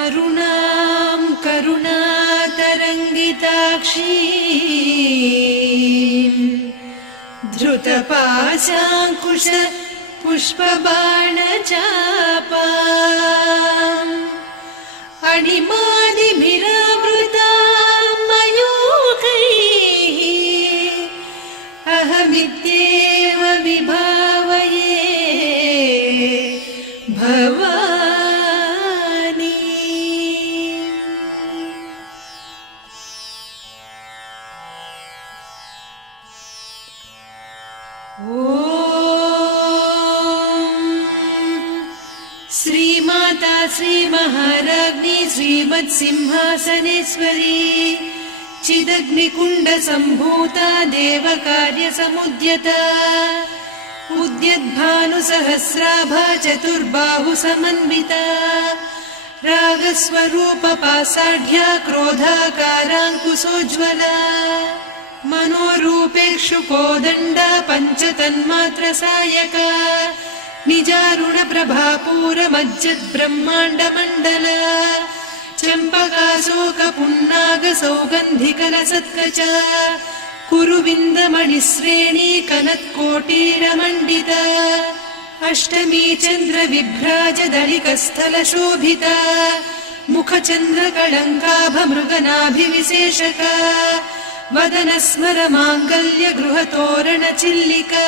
अरुणां करुणातरङ्गिताक्षीं धृतपाशाङ्कुश पुष्पबाणचापाम् अणिमादिभिरावृतां मयूखैः अहमित्येव विभावये भवानी। श्रीमाता श्रीमहाराज्ञी श्रीमत्सिंहासनेश्वरी चिदग्निकुण्डसम्भूता देवकार्यसमुद्यता उद्यद्भानुसहस्राभा चतुर्बाहुसमन्विता रागस्वरूपपासाढ्या क्रोधाकाराङ्कुशोज्ज्वला मनोरूपेक्षुकोदण्डा पञ्चतन्मात्रसायका निजारुणप्रभापूरमज्जद्ब्रह्माण्डमण्डला चम्पकाशोकपुन्नागसौगन्धिकलसत्कचा कुरुविन्दमणिश्रेणी कनत्कोटीरमण्डिता अष्टमी चन्द्रविभ्राजदलिकस्थलशोभिता मुखचन्द्रकळङ्काभमृगनाभिविशेषका वदनस्मरमाङ्गल्यगृहतोरणचिल्लिका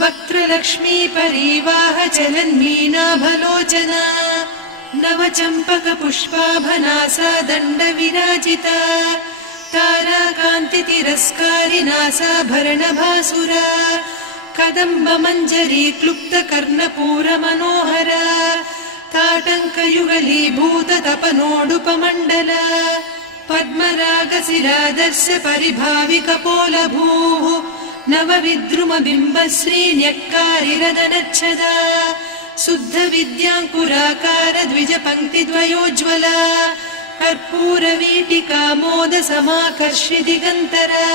वक्त्रलक्ष्मी परिवाह चलन्मीनाभलोचना नवचम्पकपुष्पाभनासा दण्डविराजिता ताराकान्तितिरस्कारिनासाभरणभासुरा कदम्बमञ्जरी क्लुप्तकर्णपूरमनोहरा ताटङ्कयुगलीभूततपनोडुपमण्डला पद्मरागशिरादर्श परिभाविकपोलभूः नवविद्रुमबिम्बश्रीन्यक्कारिरदनच्छदा शुद्धविद्याङ्कुराकार द्विजपङ्क्तिद्वयोज्ज्वला कर्पूरवीटिकामोदसमाकर्षि दिगन्तरा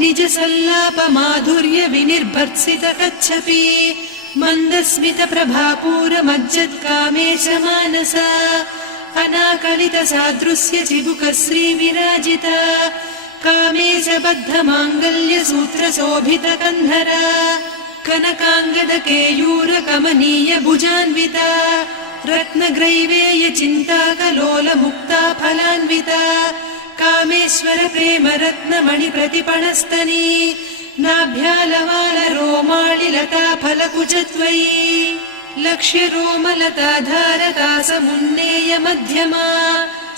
निजसल्लापमाधुर्य विनिर्भर्त्सितकच्छपि मन्दस्मितप्रभापूरमज्जत्कामेशमानसा अनाकलितसादृश्य चिबुकश्रीविराजिता कामेशबद्धमाङ्गल्यसूत्रशोभितकन्धरा कनकाङ्गदकेयूरकमनीय भुजान्विता रत्नग्रैवेयचिन्ताकलोलमुक्ता फलान्विता कामेश्वर प्रेमरत्नमणिप्रतिपणस्तनी नाभ्यालवालरोमाळिलता फलकुचत्वयी लक्ष्यरोमलताधारकासमुन्नेय मध्यमा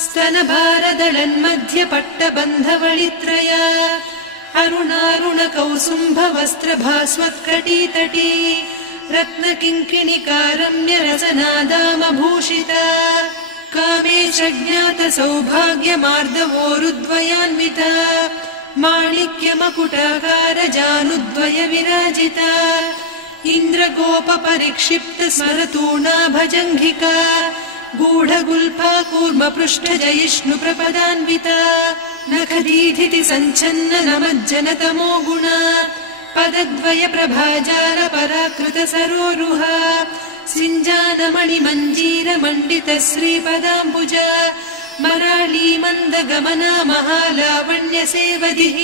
स्तनभारदळन्मध्यपट्टबन्धवळित्रया अरुणारुणकौसुम्भवस्त्रभास्वत्कटीतटी रत्नकिङ्किणिकारम्यरसनादामभूषिता कामेशज्ञातसौभाग्यमार्दवोरुद्वयान्विता माणिक्यमकुटाकारजानुद्वय विराजिता इन्द्रगोपपरिक्षिप्तस्मरतूणाभजङ्घिका गूढगुल्फा कूर्मपृष्ठजयिष्णुप्रपदान्विता नखदीधिति सञ्छन्न नमज्जनतमो गुणा पदद्वय प्रभाजाल पराकृत सरोरुहा सिञ्जानमणिमञ्जीरमण्डित श्रीपदाम्बुजा मराळी मन्दगमना महालावण्यसेवधिः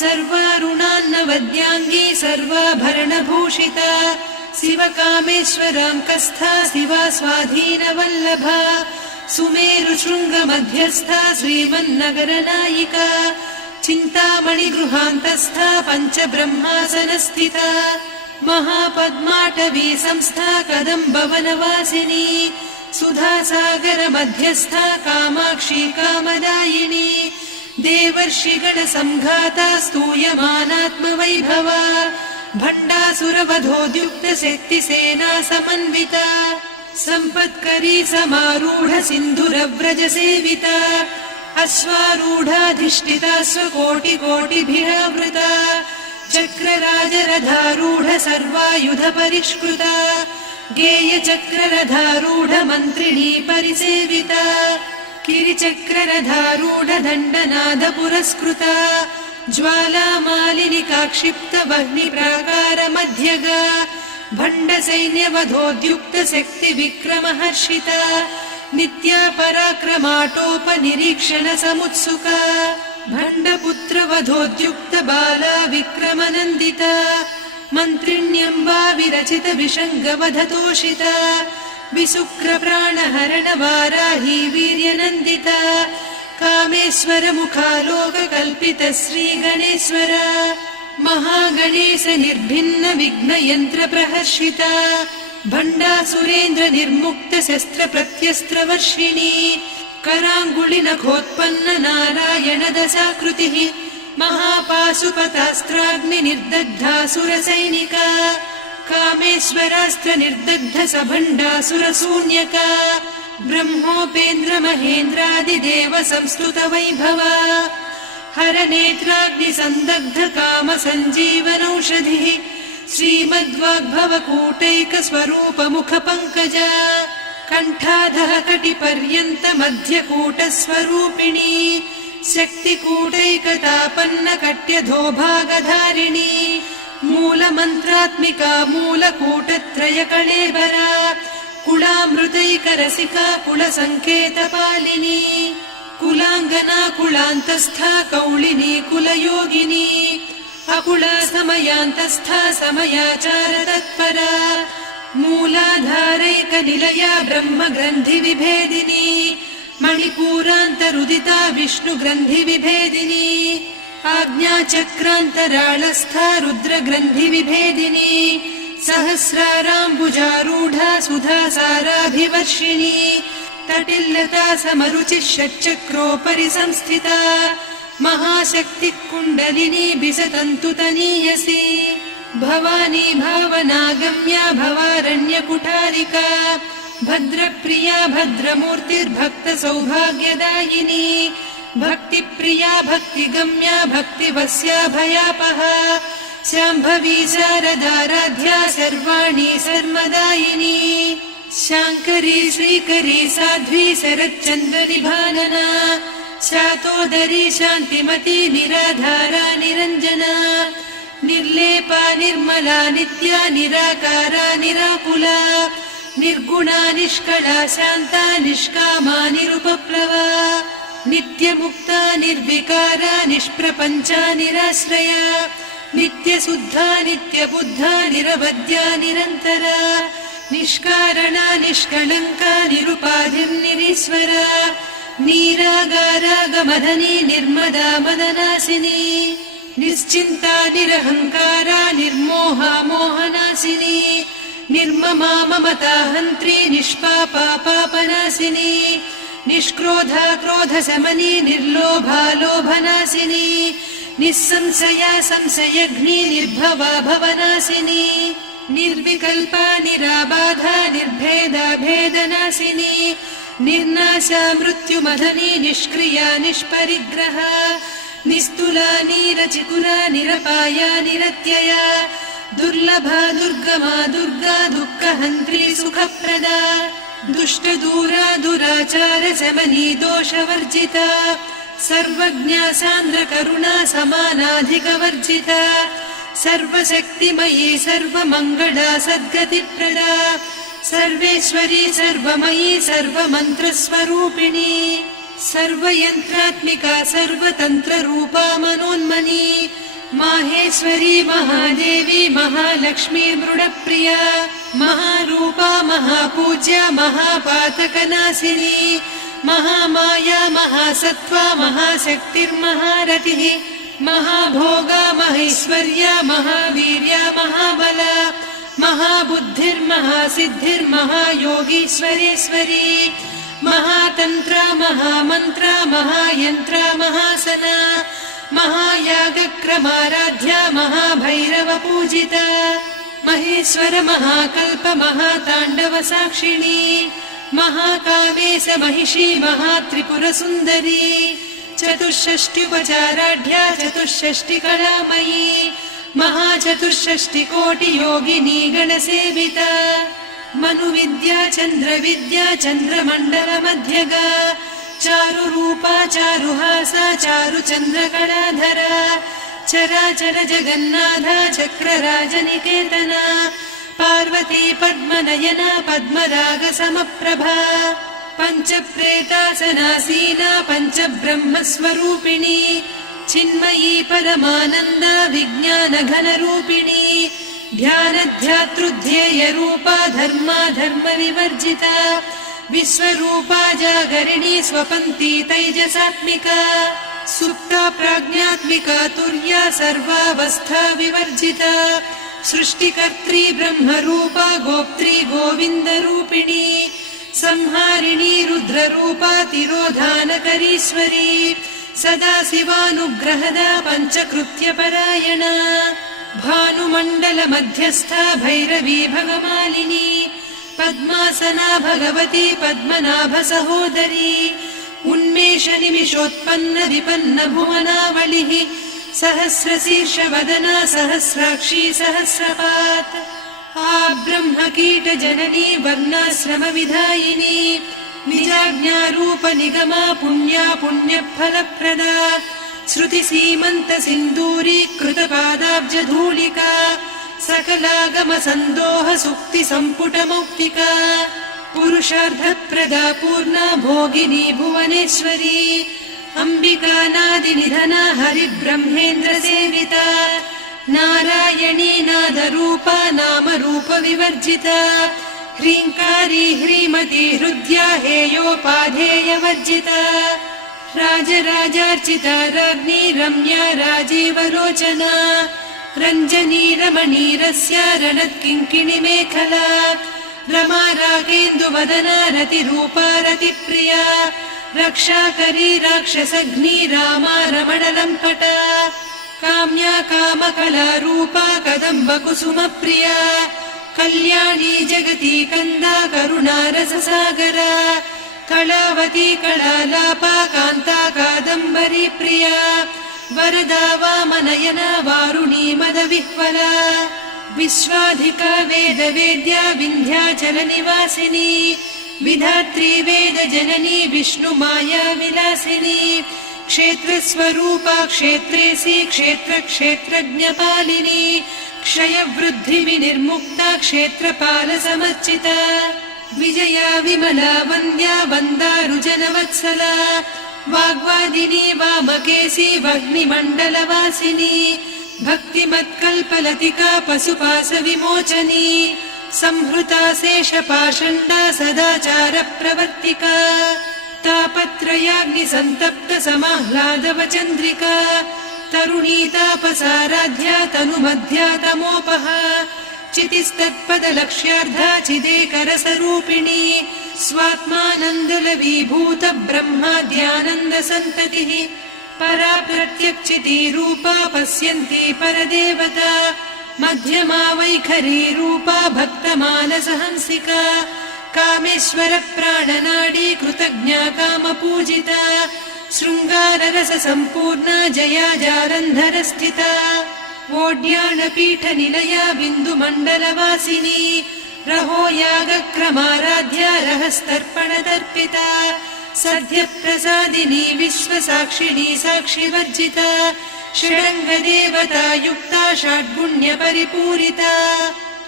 सर्वारुणान्नवद्याङ्गी सर्वाभरणभूषिता शिवकामेश्वराङ्कस्था शिवा स्वाधीनवल्लभा सुमेरुशृङ्गमध्यस्था श्रीमन्नगरनायिका चिन्तामणिगृहान्तस्था पञ्चब्रह्मासनस्थिता महापद्माटवी संस्था कदम्बवनवासिनी सुधासागरमध्यस्था कामाक्षी कामदायिनी देवर्षिगणसङ्घाता स्तूयमानात्मवैभवा भण्डासुरवधोद्युक्तशक्तिसेना समन्विता सम्पत्करी समारूढ सिन्धुरव्रजसेविता अश्वारूढाधिष्ठिता स्वकोटिकोटिभिरावृता चक्रराजरथारूढ सर्वायुधपरिष्कृता गेयचक्ररथारूढ मन्त्रिणी परिसेविता किरिचक्ररथारूढ दण्डनाद पुरस्कृता ज्वालामालिनिकाक्षिप्त वह्निप्राकार मध्यगा भण्डसैन्यवधोद्युक्त शक्ति विक्रमहर्षिता नित्या पराक्रमाटोपनिरीक्षण समुत्सुका भण्डपुत्रवधोद्युक्त बाला विक्रमनन्दिता मन्त्रिण्यम्बा विरचित विषङ्गवधतोषिता विशुक्रप्राणहरण वाराही वीर्यनन्दिता कामेश्वर मुखालोककल्पित श्रीगणेश्वर महागणेश निर्भिन्न विघ्नयन्त्र प्रहर्षिता भण्डासुरेन्द्र निर्मुक्त शस्त्र प्रत्यस्त्रवर्षिणी कराङ्गुलिनखोत्पन्न नारायण दशाकृतिः महापाशुपतास्त्राग्नि निर्दग्धासुरसैनिका कामेश्वरास्त्र निर्दग्ध सभण्डासुरशून्यका ब्रह्मोपेन्द्र महेन्द्रादिदेव संस्तुत वैभवा हरनेत्राग्नि सन्दग्ध काम सञ्जीवनौषधिः श्रीमद्वाग्भवकूटैक स्वरूप मुख पङ्कजा कण्ठाधः कटिपर्यन्त मध्यकूट स्वरूपिणी शक्तिकूटैकतापन्न कट्यधोभागधारिणी मूलमन्त्रात्मिका मूलकूटत्रय कळेबरा कुलामृतैकरसिका कुलसङ्केतपालिनी कुलाङ्गना कुलान्तस्था कौलिनी कुलयोगिनी अकुला समयान्तस्था समयाचार तत्परा मूलाधारैकनिलया ब्रह्मग्रन्थि विभेदिनी मणिपूरान्तरुदिता विष्णुग्रन्थि विभेदिनी आज्ञाचक्रान्तराळस्था रुद्रग्रन्थि विभेदिनी सहस्राराम्बुजारूढा सुधासाराभिवर्षिणी तटिल्लता समरुचिः षट्चक्रोपरि संस्थिता महाशक्तिः कुण्डलिनी बिसतन्तुतनीयसी भवानी भावनागम्या भवारण्यकुठारिका भद्रप्रिया भद्रमूर्तिर्भक्त सौभाग्यदायिनी भक्तिप्रिया भक्तिगम्या भक्तिवस्या भयापहा शाम्भवी शारदाराध्या सर्वाणि सर्वदायिनी शाङ्करी श्रीकरी साध्वी शरच्चन्द्रनिभानना शातोदरी शान्तिमती निराधारा निरञ्जना निर्लेपा निर्मला नित्या निराकारा निराकुला निर्गुणा निष्कला शान्ता निष्कामा निरुपप्लवा नित्यमुक्ता निर्विकारा निष्प्रपञ्चा निराश्रया नित्यशुद्धा नित्यबुद्धा निरवद्या निरन्तरा निष्कारणा निष्कलङ्का निरुपाधिर्निरीश्वरा नीरागारागमदनी निर्मदा मदनासिनी निश्चिन्ता निरहङ्कारा निर्मोहा मोहनासिनी निर्ममा ममता हन्त्री निष्पापा पापनासिनी निष्क्रोधा क्रोधशमनी निर्लोभा लोभनासिनी निस्संशया संशयघ्नी निर्भवा भवनासिनी निर्विकल्पा निराबाधा निर्भेदा भेदनासिनी निर्नाशा मृत्युमदनी निष्क्रिया निष्परिग्रहा निस्तुला निरचिकुला निरपाया निरत्यया दुर्लभा दुर्गमा दुर्गा दुःखहन्त्री सुखप्रदा दुष्टदूरा दुराचार शमनी दोषवर्जिता सर्वज्ञा सान्द्र करुणा समानाधिकवर्जिता सर्वशक्तिमयी सर्वमङ्गला सद्गतिप्रदा सर्वेश्वरी सर्वमयी सर्वमन्त्रस्वरूपिणी सर्वयन्त्रात्मिका सर्वतन्त्ररूपा मनोन्मनी माहेश्वरी महादेवी महालक्ष्मी मृडप्रिया महारूपा महापूज्या महापातकनाशिनी महामाया महासत्त्वा महाशक्तिर्महारतिः महाभोगा महेश्वर्या महावीर्या महाबला महाबुद्धिर्महासिद्धिर्महायोगीश्वरेश्वरी महातन्त्रा महामन्त्रा महायन्त्रा महासना महायागक्रमाराध्या महाभैरवपूजिता महेश्वर महाकल्प महाताण्डव साक्षिणी महाकामेश महिषी महात्रिपुरसुन्दरी चतुष्षष्ट्युपचाराढ्या चतुष्षष्टिकलामयी महाचतुष्षष्टिकोटियोगिनी गणसेविता मनुविद्या चन्द्रविद्या चन्द्रमण्डलमध्यगा चारुरूपा चारुहासा चारुचन्द्रकलाधरा चराचर जगन्नाथा चक्रराजनिकेतना पार्वती पद्मनयना पद्मरागसमप्रभा पञ्चप्रेतासनासीना पञ्चब्रह्मस्वरूपिणी चिन्मयी परमानन्दा विज्ञानघनरूपिणी ध्यानध्यातृध्येयरूपा धर्मा धर्मविवर्जिता विश्वरूपा जागरिणी स्वपन्ती तैजसात्मिका सुप्ता प्राज्ञात्मिका तुर्या सर्वावस्था विवर्जिता सृष्टिकर्त्री ब्रह्मरूपा गोप्त्री गोविन्दरूपिणी संहारिणी रुद्ररूपा तिरोधानकरीश्वरी सदा शिवानुग्रहदा पञ्चकृत्यपरायणा भानुमण्डलमध्यस्था भैरवी भगमालिनी पद्मासना भगवती पद्मनाभसहोदरी उन्मेषनिमिषोत्पन्न विपन्न भुवनावलिः सहस्रशीर्षवदना सहस्राक्षी सहस्रपात् ब्रह्मकीटजननी वर्णाश्रमविधायिनी निजाज्ञारूपनिगमा पुण्या पुण्यफलप्रदा श्रुतिसीमन्तसिन्दूरीकृतपादाब्जधूलिका सकलागमसन्दोह सुक्तिसम्पुटमौक्तिका पुरुषार्थप्रदा पूर्णा भोगिनी भुवनेश्वरी अम्बिकानादिनिधना हरिब्रह्मेन्द्रसेविता नारायणी नादरूपा नामरूपविवर्जिता ह्रीङ्कारी ह्रीमती हृद्या हेयोपाधेयवर्जिता राजराजार्चिता राज्ञी रम्या राजीवलोचना रञ्जनी रमणीरस्या रणत्किङ्किणिमेखला रमा रागेन्दुवदना रतिरूपा रतिप्रिया रक्षाकरी राक्षसघ्नी रामा रमणलम्पटा काम्या कामकलारूपा कदम्बकुसुमप्रिया कल्याणी जगती कन्दा करुणारससागरा कलावती कलालापा कान्ता कादम्बरी प्रिया वरदा वामनयना वारुणी मदविह्वला विश्वाधिका वेदवेद्या विन्ध्याचलनिवासिनी विधात्री वेदजननी विष्णुमाया विलासिनी क्षेत्रस्वरूपा क्षेत्रेसी क्षेत्रक्षेत्रज्ञपालिनी क्षयवृद्धिविनिर्मुक्ता क्षेत्रपालसमर्चिता विजया विमला वन्द्या वन्दारुजनवत्सला वाग्वादिनी वामकेशी वह्निमण्डलवासिनी भक्तिमत्कल्पलतिका पशुपाशविमोचनी संहृता शेषपाषण्डा सदाचारप्रवर्तिका तापत्रयाग्निसन्तप्त समाह्लादवचन्द्रिका तरुणी तापसाराध्या तनुमध्या तमोपहा चितिस्तत्पदलक्ष्यार्धा चिदेकरसरूपिणी स्वात्मानन्दलवीभूत ब्रह्माद्यानन्दसन्ततिः परा प्रत्यक्षितीरूपा पश्यन्ती परदेवता मध्यमा वैखरी रूपा भक्तमानसहंसिका कामेश्वर प्राणनाडी कृतज्ञा कामपूजिता शृङ्गाररससम्पूर्णा जया जालन्धरस्थिता वोड्याणपीठनिलया बिन्दुमण्डलवासिनी रहो यागक्रमाराध्या रहस्तर्पणदर्पिता सद्यप्रसादिनी विश्वसाक्षिणी साक्षिवर्जिता षडङ्गदेवता युक्ता षड्गुण्यपरिपूरिता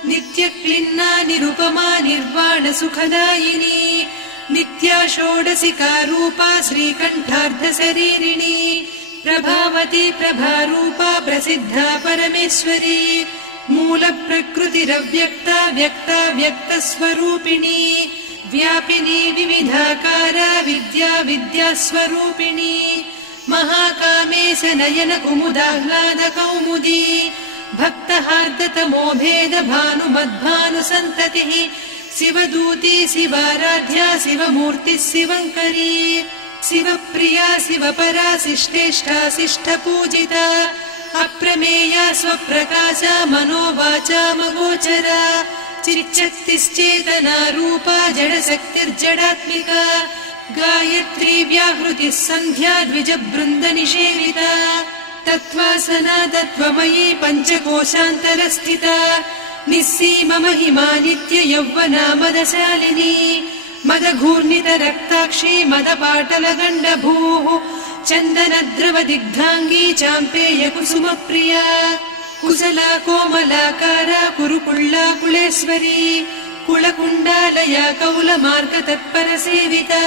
नित्यक्लिन्ना निरुपमा निर्वाणसुखदायिनी नित्या षोडशिका रूपा श्रीकण्ठार्धशरीरिणी प्रभावती प्रभारूपा प्रसिद्धा परमेश्वरी मूलप्रकृतिरव्यक्ता व्यक्ता व्यक्तस्वरूपिणी व्यापिनी विविधाकारा विद्या विद्यास्वरूपिणी महाकामेश नयन कुमुदाह्लाद कौमुदी भक्तहार्दतमो भेद भानुमद्भानुसन्ततिः शिवदूती शिवाराध्या शिवमूर्तिः शिवङ्करी शिवप्रिया शिवपरा शिष्टेष्टा शिष्टपूजिता अप्रमेया स्वप्रकाशा मनोवाचामगोचरा चिच्चक्तिश्चेतना रूपा जडशक्तिर्जडात्मिका गायत्री व्याहृतिः सन्ध्या द्विजबृन्दनिषेविता तत्त्वासना तत्त्वमयी पञ्चकोशान्तरस्थिता निस्सीममहिमा नित्ययौवना मदशालिनी मदघूर्णितरक्ताक्षी मदपाटलगण्डभूः चन्दनद्रवदिग्धाङ्गी चाम्पेयकुसुमप्रिया कुसला कोमलाकारा कुरुकुळ्ळा कुलेश्वरी कुलकुण्डालया कौलमार्ग तत्परसेविता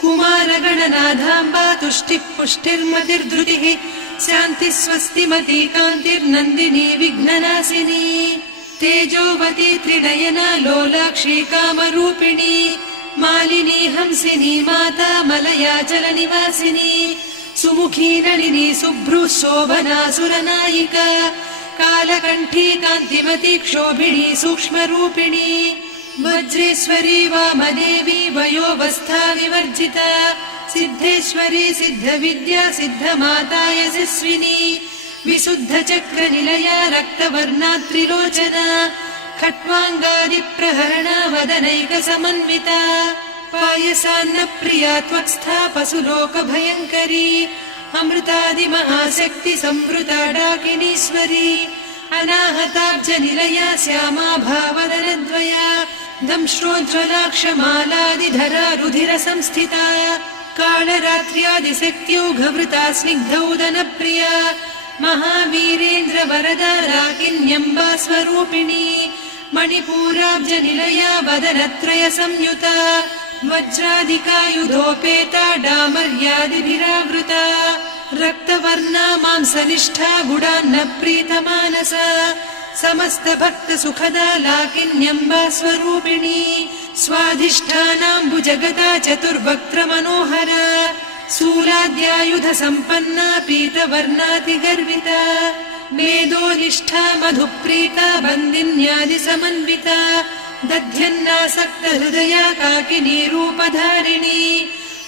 कुमारगणनाथाम्बा तुष्टिः पुष्टिर्मतिर्धृतिः शान्तिः स्वस्तिमती कान्तिर्नन्दिनी विघ्ननाशिनी तेजोवती त्रिनयना लोलाक्षी कामरूपिणी मालिनी हंसिनी माता मलया जलनिवासिनी सुमुखी नलिनी शुभ्रू शोभना सुरनायिका कालकण्ठी कान्तिमती क्षोभिणी सूक्ष्मरूपिणी वज्रेश्वरी वामदेवी वयोवस्था विवर्जिता सिद्धेश्वरी सिद्धविद्या सिद्धमाता यशस्विनी विशुद्धचक्रनिलया रक्तवर्णा त्रिलोचना खट्वाङ्गादिप्रहरणा वदनैकसमन्विता पायसान्नप्रिया त्वक्स्था पशुलोकभयङ्करी अमृतादिमहाशक्ति संवृता डाकिनीश्वरी अनाहताब्जनिलया श्यामा भावदनद्वया दंश्रोज्ज्वलाक्षमालादिधरा रुधिरसंस्थिता कालरात्र्यादिशक्त्योघवृता स्निग्धौदनप्रिया महावीरेन्द्रवरदा राकिन्यम्बा स्वरूपिणी मणिपूराब्जनिलया वदनत्रय संयुता वज्रादिकायुधोपेता डामर्यादिभिरावृता रक्तवर्णा मांसनिष्ठा गुडान्नप्रीतमानसा समस्तभक्तसुखदा लाकिन्यम्बा स्वरूपिणी स्वाधिष्ठानाम्बुजगदा चतुर्वक्त्रमनोहरा शूलाद्यायुधसम्पन्ना पीतवर्णातिगर्विता मेदोनिष्ठा मधुप्रीता बन्दिन्यादिसमन्विता दध्यन्नासक्तहृदया काकिनीरूपधारिणी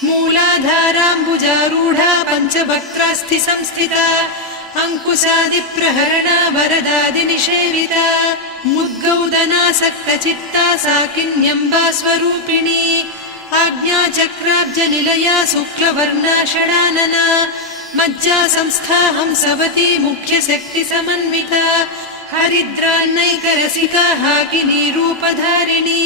मूलाधाराम्बुजारूढा पञ्चवक्त्रास्थि संस्थिता अङ्कुशादिप्रहरणा वरदादिनिषेविता मुद्गौदनासक्तचित्ता साकिन्यम्बा स्वरूपिणी आज्ञाचक्राब्जनिलया शुक्लवर्णा षडानना मज्जा संस्था हंसवती मुख्यशक्तिसमन्विता हरिद्रान्नैकरसिका हाकिनीरूपधारिणी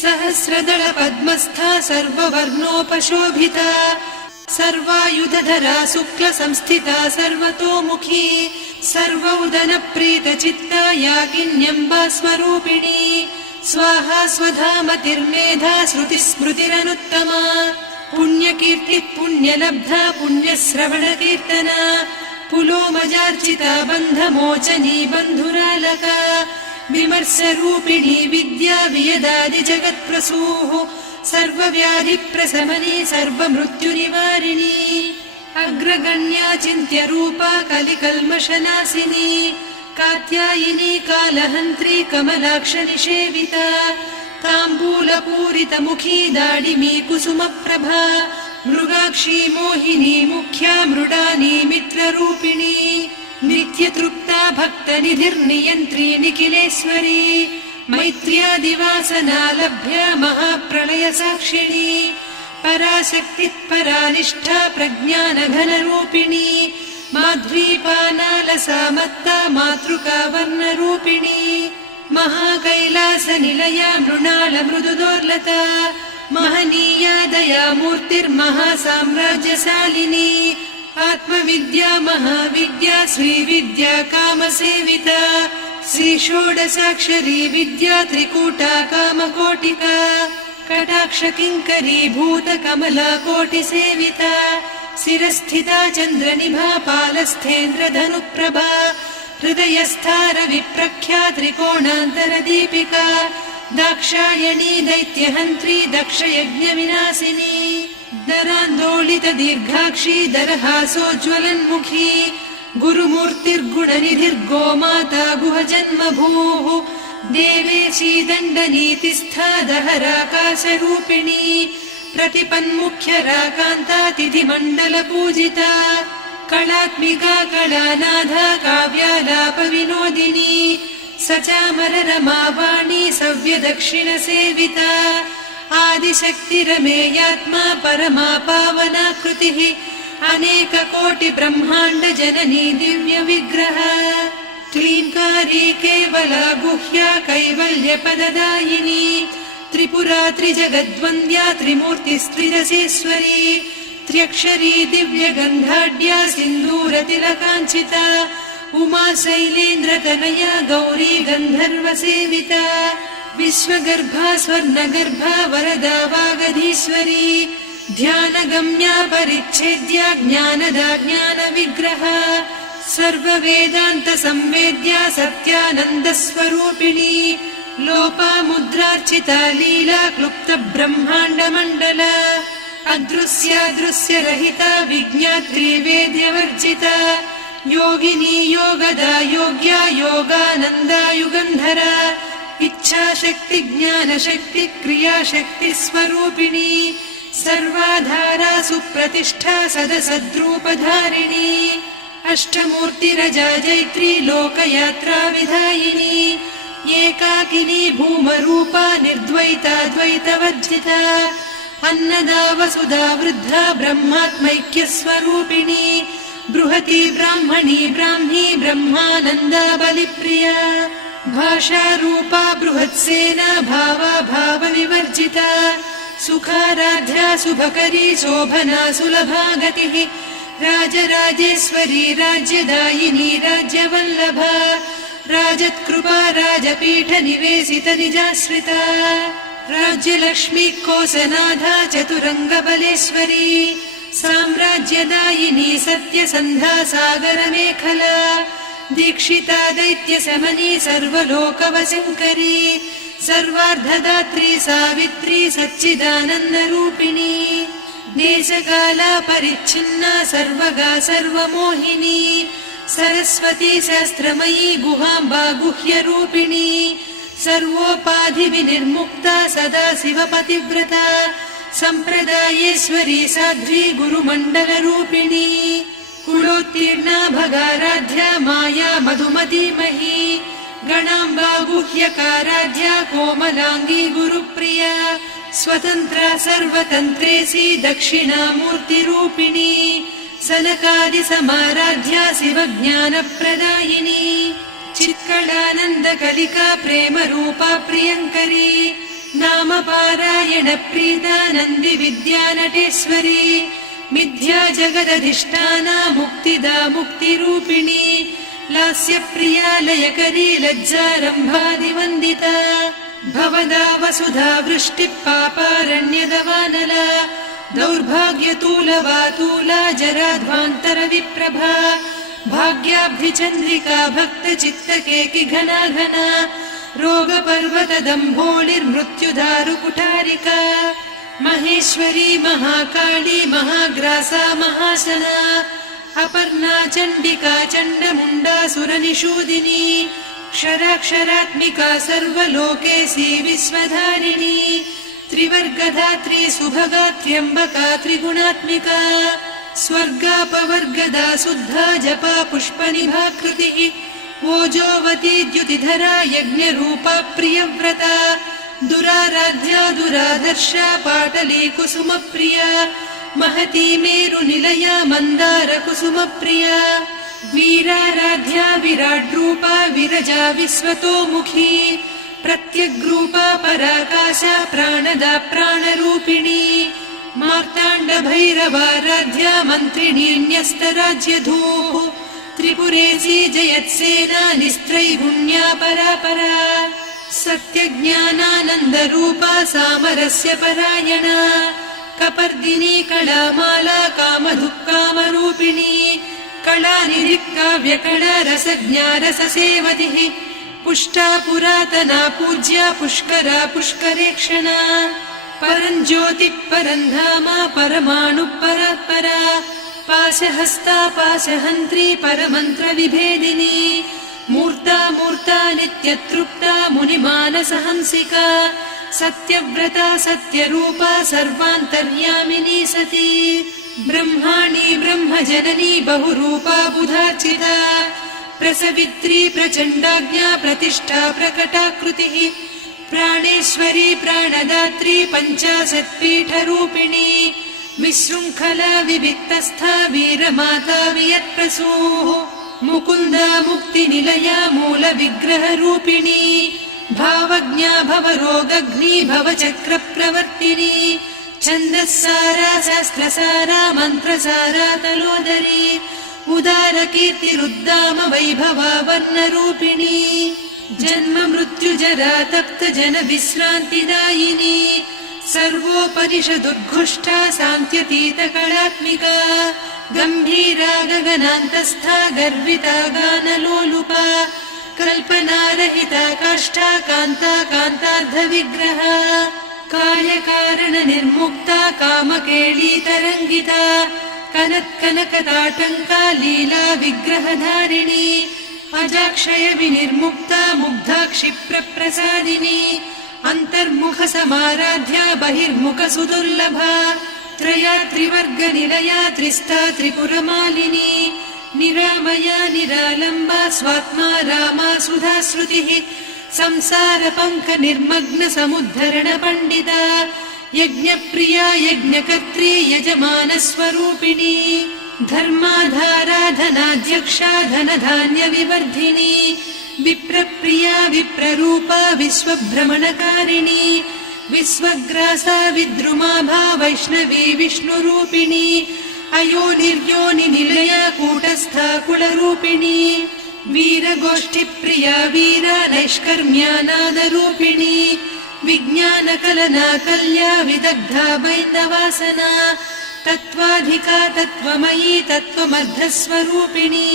सहस्रदलपद्मस्था सर्ववर्णोपशोभिता सर्वायुधधरा शुक्लसंस्थिता सर्वतोमुखी सर्वौदनप्रीतचित्ता याकिन्यम्बा स्वरूपिणी स्वाहा स्वधामतिर्मेधा श्रुतिस्मृतिरनुत्तमा पुण्यकीर्तिः पुण्यलब्धा पुण्यश्रवणकीर्तना पुलोमजार्चिता बन्धमोचनी बन्धुरालका विमर्शरूपिणी विद्या वियदादिजगत्प्रसूः सर्वव्याधिप्रशमनी सर्वमृत्युनिवारिणी अग्रगण्या चिन्त्यरूपा कलिकल्मषनाशिनी कात्यायिनी कालहन्त्री कमलाक्षनिषेविता ताम्बूलपूरितमुखी दाडिमी कुसुमप्रभा मृगाक्षी मोहिनी मुख्या मृडानी मित्ररूपिणी नित्यतृप्ता भक्तनिधिर्नियन्त्री निखिलेश्वरी मैत्र्यादिवासना लभ्या महाप्रलयसाक्षिणी पराशक्तिः परानिष्ठा प्रज्ञानघनरूपिणी माध्वीपानालसा मत्ता मातृका वर्णरूपिणी महाकैलासनिलया मृणालमृदुदोर्लता महनीया दयामूर्तिर्महासाम्राज्यशालिनी आत्मविद्या महाविद्या श्रीविद्या कामसेविता श्रीषोडशाक्षरी विद्या त्रिकूटा कामकोटिका कटाक्षकिङ्करी भूतकमला कोटिसेविता शिरस्थिता चन्द्रनिभा पालस्थेन्द्रधनुप्रभा हृदयस्था रविप्रख्या त्रिकोणान्तरदीपिका दाक्षायणी दैत्यहन्त्री दक्षयज्ञविनाशिनी दरान्दोलितदीर्घाक्षी दरहासोज्ज्वलन्मुखी गुरुमूर्तिर्गुणनिधिर्गोमाता गुहजन्मभूः देवेशी दण्डनीतिस्था दहराकाशरूपिणी प्रतिपन्मुख्यराकान्ता तिथिमण्डलपूजिता कलात्मिका कलानाथा काव्यालापविनोदिनी सचामररमावाणी सव्यदक्षिणसेविता आदिशक्तिरमेयात्मा परमा पावनाकृतिः अनेककोटिब्रह्माण्डजननी दिव्यविग्रह क्लीङ्कारी केवला गुह्या कैवल्यपददायिनी त्रिपुरा त्रिजगद्वन्द्या त्रिमूर्तिस्त्रिदशेश्वरी त्र्यक्षरी दिव्यगन्धाढ्या सिन्दूरतिलकाञ्चिता उमा शैलेन्द्रतनया गौरी गन्धर्वसेविता विश्वगर्भा स्वर्णगर्भा वरदा वागधीश्वरी ध्यानगम्या परिच्छेद्या ज्ञानदा ज्ञानविग्रहा सर्ववेदान्तसंवेद्या सत्यानन्दस्वरूपिणी लोपामुद्रार्चिता लीला क्लुप्तब्रह्माण्डमण्डला अदृश्यादृश्यरहिता विज्ञात्री वेद्यवर्जिता योगिनी योगदा योग्या योगानन्दा युगन्धरा इच्छाशक्ति ज्ञानशक्ति क्रियाशक्ति स्वरूपिणी सर्वाधारा सुप्रतिष्ठा सदसद्रूपधारिणी अष्टमूर्तिरजा जैत्री लोकयात्रा विधायिनी एकाकिनी भूमरूपा निर्द्वैता द्वैतवर्जिता अन्नदा वसुधा वृद्धा ब्रह्मात्मैक्यस्वरूपिणी बृहती ब्राह्मणी ब्राह्मी ब्रह्मानन्दा बलिप्रिया भाषारूपा बृहत्सेना भावा भावविवर्जिता सुखाराध्या शुभकरी शोभना सुलभा गतिः राजराजेश्वरी राज्यदायिनी राज्यवल्लभा राजत्कृपा राजपीठ निवेशित निजाश्रिता राज्यलक्ष्मी कोसनाधा चतुरङ्गबलेश्वरी साम्राज्यदायिनी सत्यसन्धा सागरमेखला दीक्षिता दैत्यशमनी सर्वलोकवशङ्करी सर्वार्धदात्री सावित्री सच्चिदानन्दरूपिणी देशकाला परिच्छिन्ना सर्वगा सर्वमोहिनी सरस्वती शास्त्रमयी गुहाम्बा गुह्यरूपिणी सर्वोपाधिविनिर्मुक्ता सदा शिवपतिव्रता सम्प्रदायेश्वरी साध्वी गुरुमण्डलरूपिणी कुलोत्तीर्णा भगाराध्या माया मधुमतीमही गणाम्बा गुह्यकाराध्या कोमलाङ्गी गुरुप्रिया स्वतन्त्रा सर्वतन्त्रेसी दक्षिणामूर्तिरूपिणी सनकादिसमाराध्या शिवज्ञानप्रदायिनी चित्कलानन्दकलिका प्रेमरूपा प्रियङ्करी नामपारायणप्रीता नन्दिविद्यानटेश्वरी मिथ्या जगदधिष्ठाना मुक्तिदा मुक्तिरूपिणी लास्यप्रिया लयकरी लज्जारम्भादिवन्दिता भवदा वसुधा वृष्टिः पापारण्यदवानला दौर्भाग्यतूलवातूला जराध्वान्तरविप्रभा भाग्याब्धिचन्द्रिका भक्तचित्तकेकि घना घना रोगपर्वतदम्भोळिर्मृत्युदारुकुठारिका महेश्वरी महाकाली महाग्रासा महाशना अपर्णा चण्डिका चण्डमुण्डा सुरनिषूदिनी क्षराक्षरात्मिका सर्वलोकेशी विश्वधारिणी त्रिवर्गधात्री सुभगा त्र्यम्बका त्रिगुणात्मिका स्वर्गापवर्गदा शुद्धा जपा पुष्पनिभाकृतिः ओजोवती द्युतिधरा यज्ञरूपा प्रियव्रता दुराराध्या दुरादर्शा पाटली कुसुमप्रिया महती मेरुनिलया मन्दारकुसुमप्रिया वीराराध्या विराड्रूपा विरजा विश्वतोमुखी प्रत्यग्रूपा पराकाशा प्राणदा प्राणरूपिणी मार्ताण्डभैरवाराध्या मन्त्रिणीन्यस्तराज्यधूः त्रिपुरेशी जयत्सेना निस्त्रैगुण्या परापरा सत्यज्ञानानन्दरूपा सामरस्य परायणा कपर्दिनी कलामाला कामधुक्कामरूपिणी कलानिधिः काव्यकला रसज्ञा रससेवतिः पुष्टा पुरातना पूज्या पुष्करा पुष्करेक्षणा परञ्ज्योतिः परन्धामा परमाणुः परात्परा पाशहस्ता पाशहन्त्री परमन्त्रविभेदिनी मूर्ता मूर्ता नित्यतृप्ता मुनिमानसहंसिका सत्यव्रता सत्यरूपा सर्वान्तर्यामिनी सती ब्रह्माणी ब्रह्मजननी बहुरूपा बुधार्चिता प्रसवित्री प्रचण्डाज्ञा प्रतिष्ठा प्रकटाकृतिः प्राणेश्वरी प्राणदात्री पञ्चाशत्पीठरूपिणी विशृङ्खला विविक्तस्था वीरमाता वियत्प्रसूः मुकुन्दा मुक्तिनिलया मूलविग्रहरूपिणी भावज्ञा भवरोगग्नी भवचक्रप्रवर्तिनी छन्दस्सारा शास्त्रसारा मन्त्रसारा तलोदरी उदारकीर्तिरुद्दाम वैभवावर्णरूपिणी जन्म मृत्युजरा तप्त जन विश्रान्तिदायिनी सर्वोपनिषदुद्घुष्टा सान्त्यतीतकलात्मिका गम्भीरा गगनान्तस्था गर्विता गानलोलुपा कल्पनारहिता काष्ठा कान्ता कान्तार्धविग्रहा कार्यकारणनिर्मुक्ता कामकेळीतरङ्गिता कनत्कनकताटङ्का लीला विग्रहधारिणी अजाक्षय विनिर्मुक्ता मुग्धा क्षिप्रप्रसादिनी अन्तर्मुखसमाराध्या बहिर्मुखसुदुर्लभा त्रया त्रिवर्गनिलया त्रिस्ता त्रिपुरमालिनी निरामया निरालम्बा स्वात्मा रामा सुधाश्रुतिः संसारपङ्कनिर्मग्न समुद्धरण पण्डिता यज्ञप्रिया यज्ञकर्त्री यजमानस्वरूपिणी धर्माधाराधनाध्यक्षा धनधान्यविवर्धिनी विप्रप्रिया विप्ररूपा विश्वभ्रमणकारिणी विश्वग्रासा विद्रुमाभा वैष्णवी विष्णुरूपिणी अयोनिर्योनिनिलया कूटस्था कुलरूपिणी वीरगोष्ठिप्रिया वीरा नैष्कर्म्यानादरूपिणी विज्ञानकलना कल्या विदग्धा वैन्दवासना तत्त्वाधिका तत्त्वमयी तत्त्वमर्धस्वरूपिणी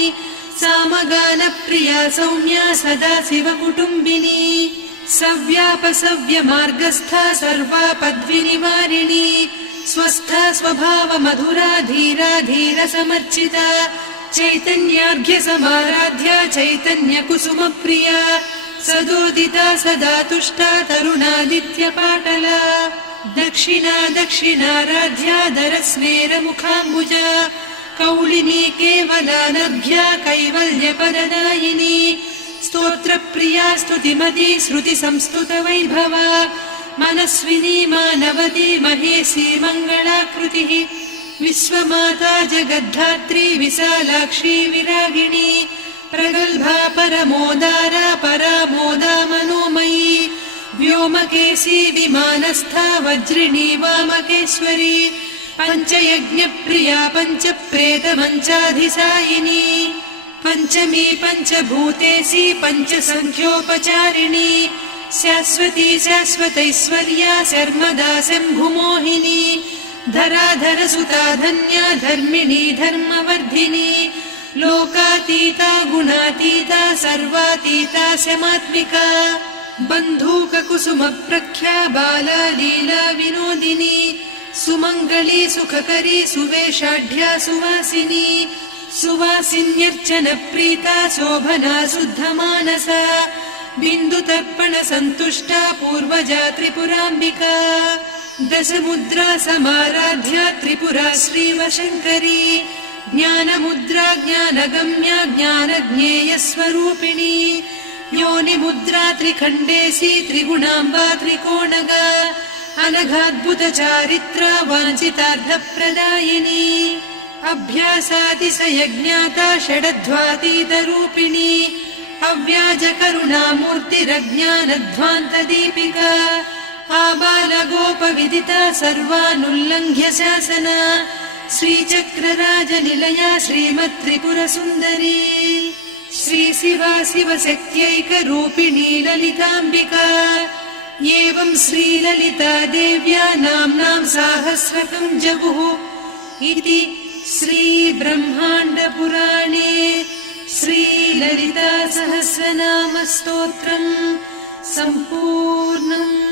सामगानप्रिया सौम्या सदा शिवकुटुम्बिनी सव्यापसव्यमार्गस्था सर्वापद्विनिवारिणी स्वस्था स्वभावमधुरा धीरा धीरसमर्चिता चैतन्यार्घ्यसमाराध्या चैतन्यकुसुमप्रिया सदोदिता सदा तुष्टा तरुणादित्यपाटला दक्षिणा दक्षिणाराध्या दरस्मेरमुखाम्बुजा कौलिनी केवलानर्घ्या कैवल्यपददायिनी स्तोत्रप्रिया स्तुतिमती श्रुतिसंस्तुतवैभवा मनस्विनी मानवती महेशी मङ्गलाकृतिः विश्वमाता जगद्धात्री विशालाक्षी विरागिणी प्रगल्भा परमोदारा परामोदा मनोमयी व्योमकेशी विमानस्था वज्रिणी वामकेश्वरी पञ्चयज्ञप्रिया पञ्चप्रेतमञ्चाधिसायिनी पञ्चमी पञ्चभूतेशी पञ्चसङ्ख्योपचारिणी शाश्वती शाश्वतैश्वर्या शर्मदा शम्भुमोहिनी धराधरसुता धन्या धर्मिणी धर्मवर्धिनी लोकातीता गुणातीता सर्वातीता शमात्मिका बन्धूककुसुमप्रख्या बाला लीला विनोदिनी सुमङ्गली सुखकरी सुवेशाढ्या सुवासिनी सुवासिन्यर्चनप्रीता शोभना शुद्धमानसा बिन्दुतर्पणसन्तुष्टा पूर्वजा त्रिपुराम्बिका दशमुद्रा समाराध्या त्रिपुरा श्रीवशङ्करी ज्ञानमुद्रा ज्ञानगम्या ज्ञानज्ञेयस्वरूपिणी योनिमुद्रा त्रिखण्डेशी त्रिगुणाम्बा त्रिकोणगा अनघाद्भुतचारित्रा वाञ्छितार्थप्रदायिनी अभ्यासातिशयज्ञाता षडध्वातीतरूपिणी अव्याजकरुणामूर्तिरज्ञानध्वान्तदीपिका आबालगोपविदिता सर्वानुल्लङ्घ्य शासना श्रीचक्रराजनिलया श्रीमत्त्रिपुरसुन्दरी श्रीशिवा शिवशक्त्यैकरूपिणी ललिताम्बिका एवं श्रीललिता देव्या नाम्नां साहस्रकं जगुः इति श्रीब्रह्माण्डपुराणे श्रीललिता सहस्रनामस्तोत्रम् सम्पूर्णम्।